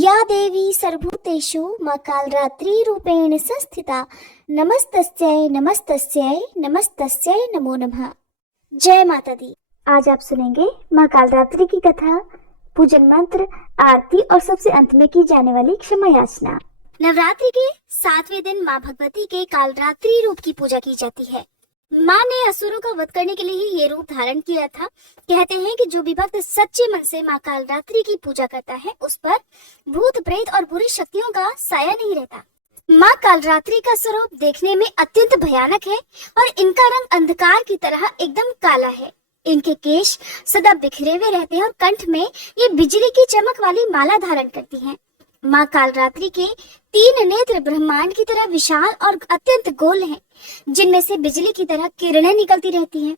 या देवी सर्वभूतेषु कालरात्रि रूपेण संस्थिता नमस्तस्यै नमस्तस्यै नमस्तस्यै नमो नमः। जय माता दी। आज आप सुनेंगे माँ कालरात्रि की कथा, पूजन मंत्र, आरती और सबसे अंत में की जाने वाली क्षमा याचना। नवरात्रि के 7वें दिन माँ भगवती के कालरात्रि रूप की पूजा की जाती है। माँ ने असुरों का वध करने के लिए ही ये रूप धारण किया था। कहते हैं कि जो भी भक्त सच्चे मन से माँ कालरात्रि की पूजा करता है उस पर भूत प्रेत और बुरी शक्तियों का साया नहीं रहता। माँ कालरात्रि का स्वरूप देखने में अत्यंत भयानक है और इनका रंग अंधकार की तरह एकदम काला है। इनके केश सदा बिखरे हुए रहते हैं और कंठ में ये बिजली की चमक वाली माला धारण करती हैं। माँ कालरात्रि के 3 नेत्र ब्रह्मांड की तरह विशाल और अत्यंत गोल हैं, जिनमें से बिजली की तरह किरणें निकलती रहती हैं।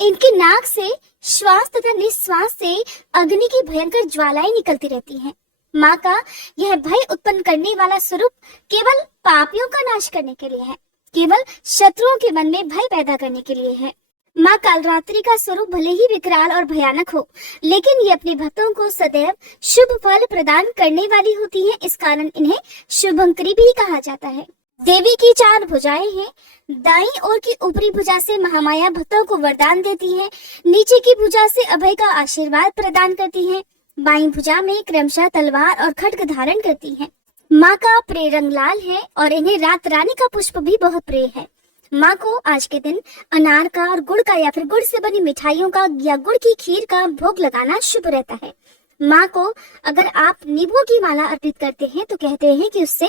इनकी नाक से श्वास तथा निश्वास से अग्नि की भयंकर ज्वालाएं निकलती रहती हैं। माँ का यह भय उत्पन्न करने वाला स्वरूप केवल पापियों का नाश करने के लिए है, केवल शत्रुओं के मन में भय पैदा करने के लिए है। माँ कालरात्रि का स्वरूप भले ही विकराल और भयानक हो, लेकिन ये अपने भक्तों को सदैव शुभ फल प्रदान करने वाली होती है। इस कारण इन्हें शुभंकरी भी कहा जाता है। देवी की 4 भुजाएं हैं। दाईं ओर की ऊपरी भुजा से महामाया भक्तों को वरदान देती है। नीचे की भुजा से अभय का आशीर्वाद प्रदान करती है। बाईं भुजा में क्रमशः तलवार और खड्ग धारण करती है। माँ का प्रिय रंग लाल है और इन्हें रात रानी का पुष्प भी बहुत प्रिय है। माँ को आज के दिन अनार का और गुड़ का या फिर गुड़ से बनी मिठाइयों का या गुड़ की खीर का भोग लगाना शुभ रहता है। माँ को अगर आप नींबू की माला अर्पित करते हैं तो कहते हैं कि उससे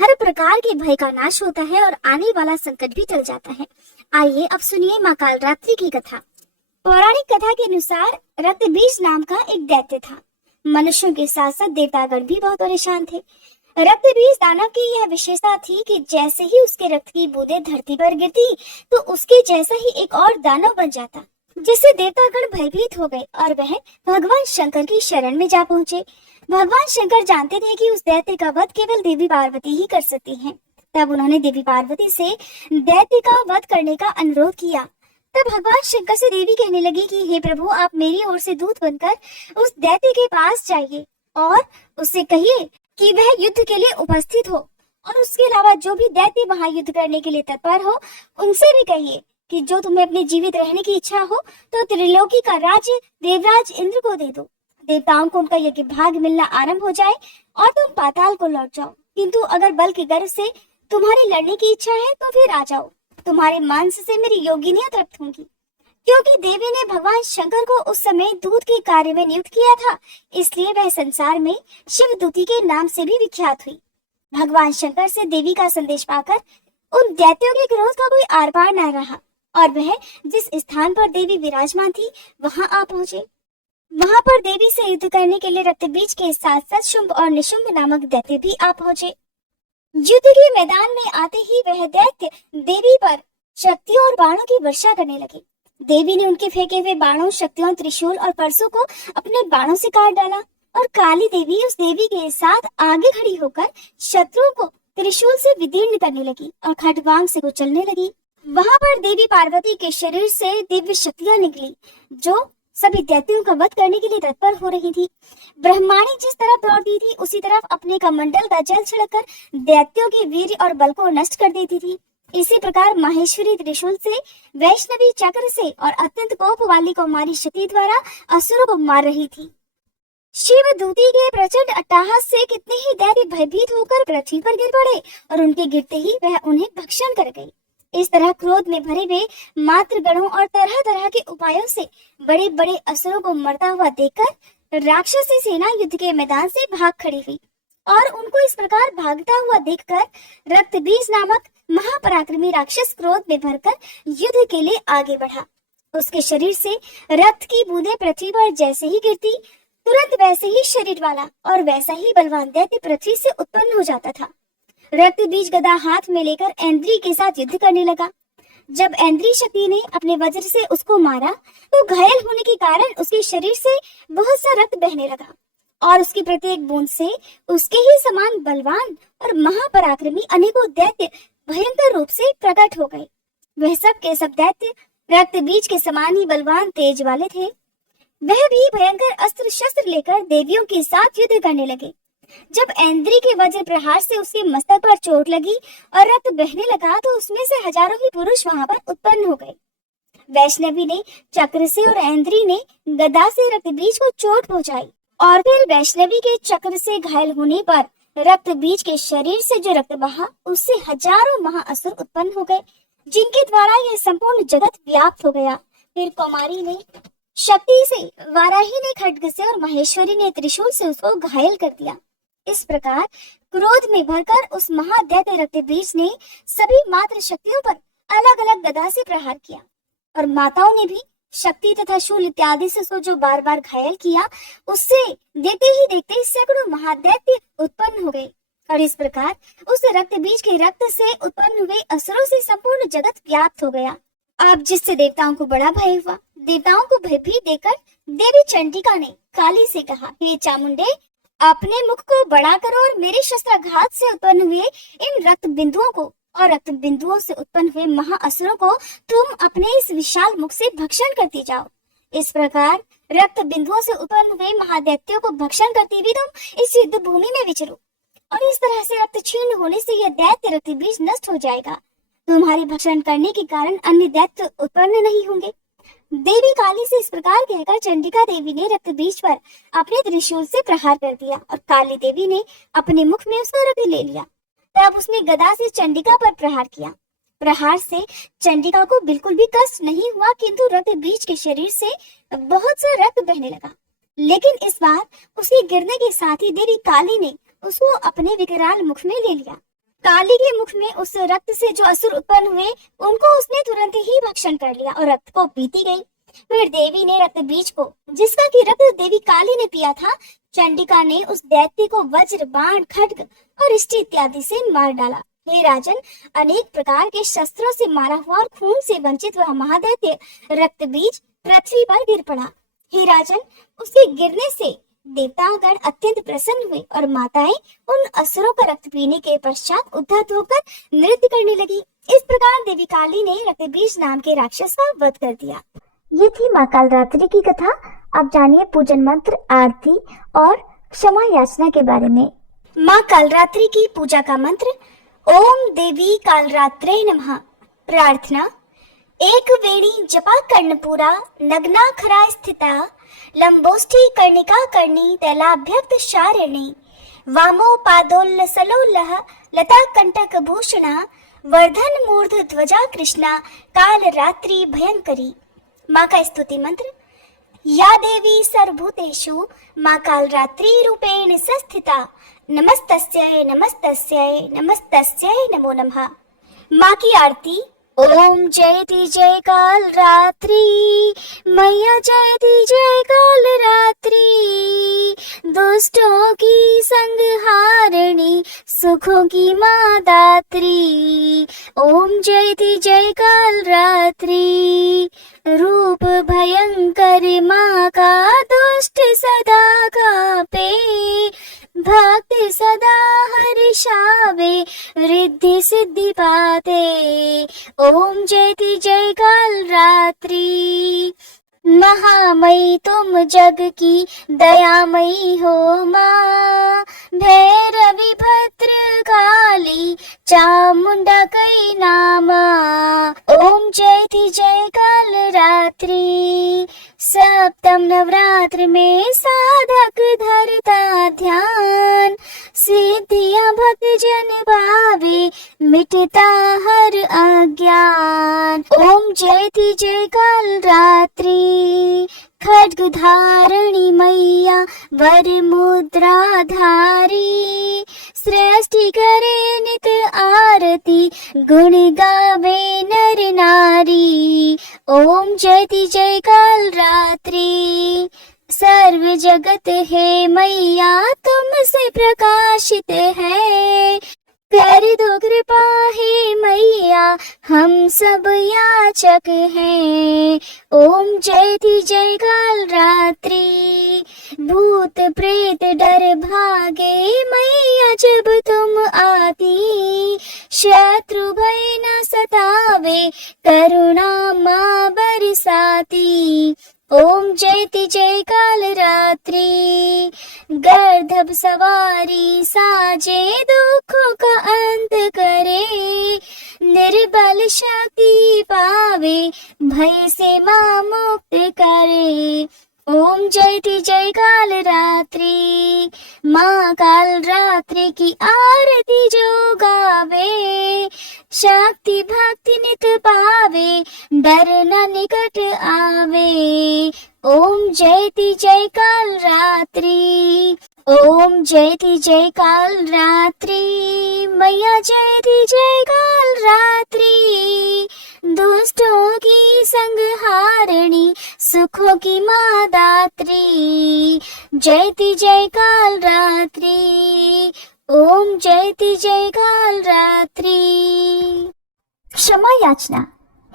हर प्रकार के भय का नाश होता है और आने वाला संकट भी टल जाता है। आइए अब सुनिए माँ कालरात्रि की कथा। पौराणिक कथा के अनुसार रक्तबीज नाम का एक दैत्य था। मनुष्यों के साथ साथ देवतागण भी बहुत परेशान थे। रक्तबीज दानव की यह विशेषता थी कि जैसे ही उसके रक्त की बूंदें धरती पर गिरती तो उसके जैसा ही एक और दानव बन जाता, जिससे देवतागण भयभीत हो गए और वह भगवान शंकर की शरण में जा पहुंचे। भगवान शंकर जानते थे कि उस दैत्य का वध केवल देवी पार्वती ही कर सकती हैं। तब उन्होंने देवी पार्वती से दैत्य का वध करने का अनुरोध किया। तब भगवान शंकर से देवी कहने लगी कि हे प्रभु, आप मेरी ओर से दूत बनकर उस दैत्य के पास जाइए और उससे कहिए कि वह युद्ध के लिए उपस्थित हो, और उसके अलावा जो भी दैत्य वहां युद्ध करने के लिए तत्पर हो उनसे भी कहिए कि जो तुम्हें अपने जीवित रहने की इच्छा हो तो त्रिलोकी का राज्य देवराज इंद्र को दे दो। देवताओं को उनका यज्ञ भाग मिलना आरंभ हो जाए और तुम पाताल को लौट जाओ। किंतु अगर बल के गर्व से तुम्हारे लड़ने की इच्छा है तो फिर आ जाओ, तुम्हारे मांस से मेरी योगिनियां तृप्त होंगी। क्योंकि देवी ने भगवान शंकर को उस समय दूत के कार्य में नियुक्त किया था, इसलिए वह संसार में शिवदूती के नाम से भी विख्यात हुई। भगवान शंकर से देवी का संदेश पाकर उन दैत्यों के क्रोध का कोई आर पार न रहा और वह जिस स्थान पर देवी विराजमान थी वहां आ पहुंचे। वहां पर देवी से युद्ध करने के लिए रक्तबीज के साथ साथ शुंभ और निशुंभ नामक दैत्य भी आ पहुंचे। युद्ध के मैदान में आते ही वह दैत्य देवी पर शक्तियों और बाणों की वर्षा करने लगे। देवी ने उनके फेंके हुए बाणों, शक्तियों, त्रिशूल और परसों को अपने बाणों से काट डाला और काली देवी उस देवी के साथ आगे खड़ी होकर शत्रुओं को त्रिशूल से विदीर्ण करने लगी और खड्गवांग से कुचलने लगी। वहां पर देवी पार्वती के शरीर से दिव्य शक्तियां निकली जो सभी दैत्यों का वध करने के लिए तत्पर हो रही थी। ब्रह्माणी जिस तरफ दौड़ती थी उसी तरफ अपने कमंडल का जल छिड़ककर दैत्यों के वीर और बल को नष्ट कर देती थी। इसी प्रकार माहेश्वरी त्रिशूल से, वैष्णवी चक्र से और अत्यंत कोप वाली कुमारी शक्ति द्वारा असुरों को मार रही थी। शिव दूती के प्रचंड अट्टहास से कितने ही दैत्य भयभीत होकर पृथ्वी पर गिर पड़े और उनके गिरते ही वह उन्हें भक्षण कर गई। इस तरह क्रोध में भरे हुए मातृ गणों और तरह तरह के उपायों से बड़े बड़े असुरों को मरता हुआ देखकर राक्षसी सेना युद्ध के मैदान से भाग खड़ी हुई और उनको इस प्रकार भागता हुआ देखकर रक्तबीज नामक महापराक्रमी राक्षस क्रोध में भरकर युद्ध के लिए आगे बढ़ा। उसके शरीर से रक्त की बूंदें पृथ्वी पर जैसे ही गिरती तुरंत वैसे ही शरीर वाला और वैसा ही बलवान दैत्य पृथ्वी से उत्पन्न हो जाता था। रक्तबीज गदा हाथ में लेकर ऐन्द्री के साथ युद्ध करने लगा। जब ऐन्द्री शक्ति ने अपने वज्र से उसको मारा तो घायल होने के कारण उसके शरीर से बहुत सा रक्त बहने लगा और उसकी प्रत्येक बूंद से उसके ही समान बलवान और महापराक्रमी अनेकों दैत्य भयंकर रूप से प्रकट हो गए। वह सब के सब दैत्य रक्तबीज के समान ही बलवान तेज वाले थे। वह भी भयंकर अस्त्र शस्त्र लेकर देवियों के साथ युद्ध करने लगे। जब ऐन्द्री के वज्र प्रहार से उसके मस्तक पर चोट लगी और रक्त बहने लगा तो उसमें से हजारों ही पुरुष वहां पर उत्पन्न हो गए। वैष्णवी ने चक्र से और ऐन्द्री ने गदा से रक्त बीज को चोट पहुंचाई और फिर वैष्णवी के चक्र से घायल होने पर रक्त बीज के शरीर से जो रक्त बहा उससे हजारों महाअसुर उत्पन्न हो गए, जिनके द्वारा यह संपूर्ण जगत व्याप्त हो गया। फिर कुमारी ने शक्ति से, वाराही ने खड्ग से और महेश्वरी ने त्रिशूल से उसको घायल कर दिया। इस प्रकार क्रोध में भरकर उस महादैत्य रक्त बीज ने सभी मात्र शक्तियों पर अलग अलग गदा से प्रहार किया और माताओं ने भी शक्ति तथा शूल इत्यादि से उसको जो बार बार घायल किया, उससे देखते ही देखते सैकड़ों महादैत्य उत्पन्न हो गए और इस प्रकार उस रक्त बीज के रक्त से उत्पन्न हुए असुरों से संपूर्ण जगत व्याप्त हो गया। अब जिससे देवताओं को बड़ा भय हुआ, देवताओं को भयभीत देखकर देवी चंडिका ने काली से कहा, हे चामुंडे, अपने मुख को बड़ा करो और मेरे शस्त्राघात से उत्पन्न हुए इन रक्त बिंदुओं को और रक्त बिंदुओं से उत्पन्न हुए महाअसुरों को तुम अपने इस विशाल मुख से भक्षण करती जाओ। इस प्रकार रक्त बिंदुओं से उत्पन्न हुए महादैत्यों को भक्षण करती हुई तुम इस युद्ध भूमि में विचरो और इस तरह से रक्त क्षीण होने से यह दैत्य रक्त बीज नष्ट हो जाएगा। तुम्हारे भक्षण करने के कारण अन्य दैत्य उत्पन्न नहीं होंगे। देवी काली से इस प्रकार कहकर चंडिका देवी ने रक्त बीज पर अपने त्रिशूल से प्रहार कर दिया और काली देवी ने अपने मुख में उसका रक्त ले लिया। तब उसने गदा से चंडिका पर प्रहार किया। प्रहार से चंडिका को बिल्कुल भी कष्ट नहीं हुआ, किंतु रक्त बीज के शरीर से बहुत सा रक्त बहने लगा। लेकिन इस बार उसके गिरने के साथ ही देवी काली ने उसको अपने विकराल मुख में ले लिया। काली के मुख में उस रक्त से जो असुर उत्पन्न हुए उनको उसने तुरंत ही भक्षण कर लिया और रक्त को पीती गई। फिर देवी ने रक्त बीज को, जिसका कि रक्त देवी काली ने पिया था, चंडिका ने उस दैत्य को वज्र, बाण, खड्ग और इष्टि इत्यादि से मार डाला। हे राजन, अनेक प्रकार के शस्त्रों से मारा हुआ और खून से वंचित वह महादैत्य रक्त बीज पृथ्वी पर गिर पड़ा। हे राजन, उसके गिरने से देवतागण अत्यंत प्रसन्न हुए और माताएं उन असुरों का रक्त पीने के पश्चात उद्धत होकर नृत्य करने लगी। इस प्रकार देवी काली ने रक्तबीज नाम के राक्षस का वध कर दिया। ये थी माँ कालरात्रि की कथा। अब जानिए पूजन मंत्र, आरती और क्षमा याचना के बारे में। माँ कालरात्रि की पूजा का मंत्र, ओम देवी कालरात्रे नमः। प्रार्थना, एक वेणी जपा कर्णपुरा नग्नाखरा स्थिता लंबोष्ठी कर्णिका कर्णी तैलाभ्यक्त शारिणी वामो पादोल्लसलोल्लः लता कंटक भूषणा वर्धन मूर्ध ध्वजा कृष्णा काल रात्रि भयंकरी। माँ का स्तुति मंत्र, या देवी सर्वभूतेषु माँ कालरात्रि रूपेण संस्थिता नमस्तस्यै नमस्तस्यै नमस्तस्यै नमो नमः। माँ की आरती, ओम जयति जय काल रात्रि मैया, जयति जय काल रात्रि दुष्टों की संहारिणी सुखों की माँ दात्री। ओम जयति जय काल रात्रि रूप भयंकर माँ का दुष्ट सदा कापे भक्त सदा हर्षावे रिद्धि सिद्धि पाते। ओम जयति जय काल रात्रि महामयी तुम जग की दयामयी हो माँ, भैरवी भद्र काली चामुंडा कई नामा। ओम जयति जय काल रात्रि सप्तम नवरात्र में साधक धरता ध्यान सिद्धियां भक्त जन पावे मिटता हर अज्ञान। ओम जयति जय काल रात्रि खड्ग धारणी मैया वर मुद्रा धारी सृष्टि करे नित आरती गुण गावे नर नारी। ओम जयति जय काल रात्रि सर्व जगत है मैया तुमसे प्रकाशित है, कर दो कृपा हे मैया हम सब याचक हैं। ओम जयति जय काल रात्रि भूत प्रेत डर भागे मैया जब तुम आती, शत्रु भय न सतावे करुणा माँ बरसाती। ओम जयति जय काल रात्रि गर्दभ सवारी साजे दुखों का अंत करे, निर्बल शक्ति पावे भय से मां मुक्त करे। ओम जयति जय काल रात्रि, माँ काल रात्रि की आरती जो गावे, शक्ति भक्ति नित पावे डर न निकट आवे। ओम जयति जय काल रात्रि, ओम जयति जय काल रात्रि, मैया जयति जय काल रात्रि, दुष्टों की संहारिणी सुखों की माँ दात्री। जयति जय काल रात्रि, ओम जयति जय काल रात्रि। क्षमा याचना।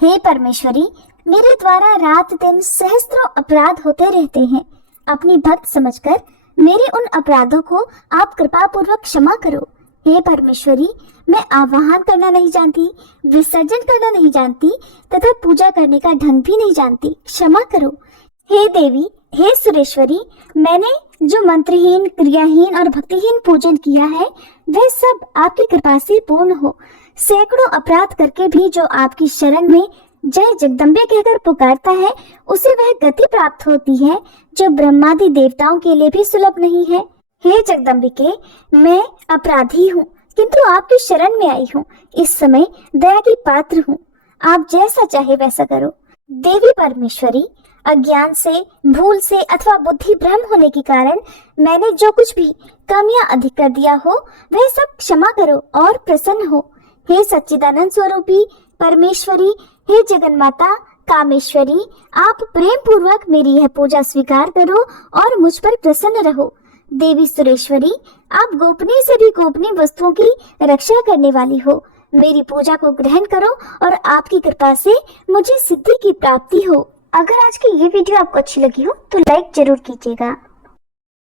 हे परमेश्वरी, मेरे द्वारा रात दिन सहस्त्रों अपराध होते रहते हैं। अपनी भक्त समझकर मेरे उन अपराधों को आप कृपा पूर्वक क्षमा करो। हे परमेश्वरी, मैं आवाहन करना नहीं जानती, विसर्जन करना नहीं जानती तथा पूजा करने का ढंग भी नहीं जानती, क्षमा करो। हे देवी, हे सुरेश्वरी, मैंने जो मंत्रहीन, क्रियाहीन और भक्तिहीन पूजन किया है वह सब आपकी कृपा से पूर्ण हो। सैकड़ों अपराध करके भी जो आपकी शरण में जय जगदम्बे कहकर पुकारता है उसे वह गति प्राप्त होती है जो ब्रह्मादि देवताओं के लिए भी सुलभ नहीं है। हे जगदम्बिके, मैं अपराधी हूँ किंतु आपकी शरण में आई हूँ। इस समय दया की पात्र हूँ, आप जैसा चाहे वैसा करो। देवी परमेश्वरी, अज्ञान से, भूल से अथवा बुद्धि भ्रम होने के कारण मैंने जो कुछ भी कमियां अधिक कर दिया हो वह सब क्षमा करो और प्रसन्न हो। हे सच्चिदानंद स्वरूपी परमेश्वरी, हे जगन्माता कामेश्वरी, आप प्रेम पूर्वक मेरी यह पूजा स्वीकार करो और मुझ पर प्रसन्न रहो। देवी सुरेश्वरी, आप गोपनीय से भी गोपनीय वस्तुओं की रक्षा करने वाली हो। मेरी पूजा को ग्रहण करो और आपकी कृपा से मुझे सिद्धि की प्राप्ति हो। अगर आज की ये वीडियो आपको अच्छी लगी हो तो लाइक जरूर कीजिएगा।